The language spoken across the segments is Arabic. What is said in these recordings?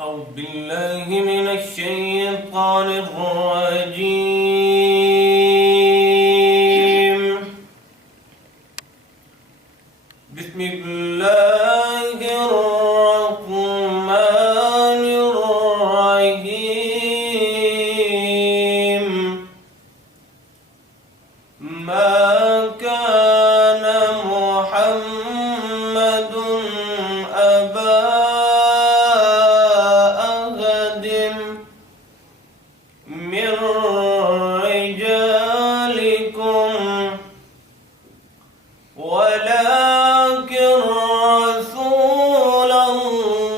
أعوذ بالله من الشيطان الرجيم. بسم الله الرحمن الرحيم. ما كان محمد أبا أحد من رجالكم ولكن رسول الله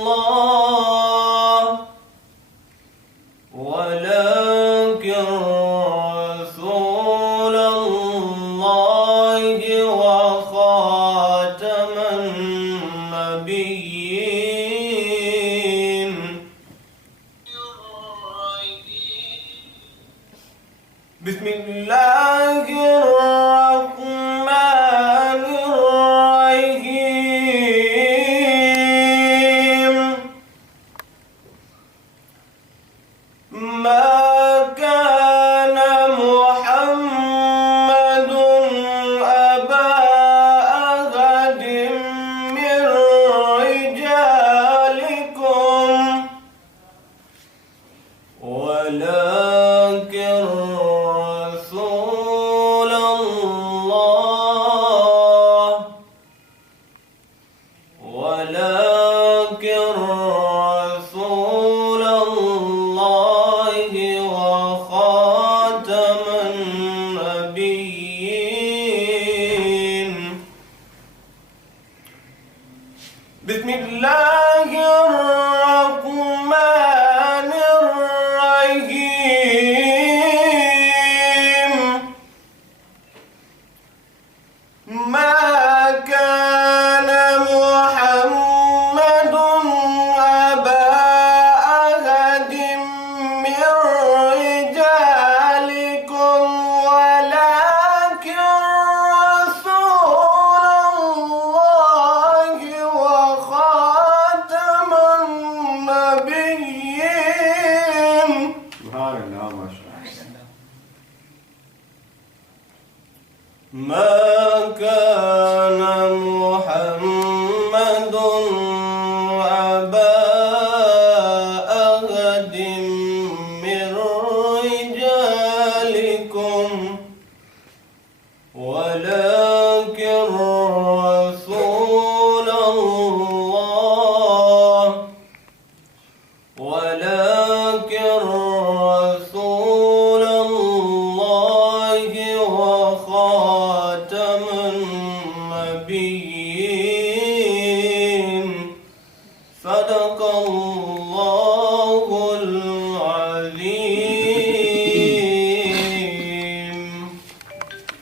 وخاتم النبيين. بسم الله الرحمن الرحيم. ما كان محمد أبا أحد من رجالكم ولكن رسول الله وخاتم النبيين. بسم الله الرحمن الرحيم. ما كان محمد أبا أحد من رجالكم ولكن رسول الله وخاتم النبيين. سبحان الله ما شاء الله. ما كان محمد أبا أحد من رجالكم ولكن رسول الله وخاتم النبيين.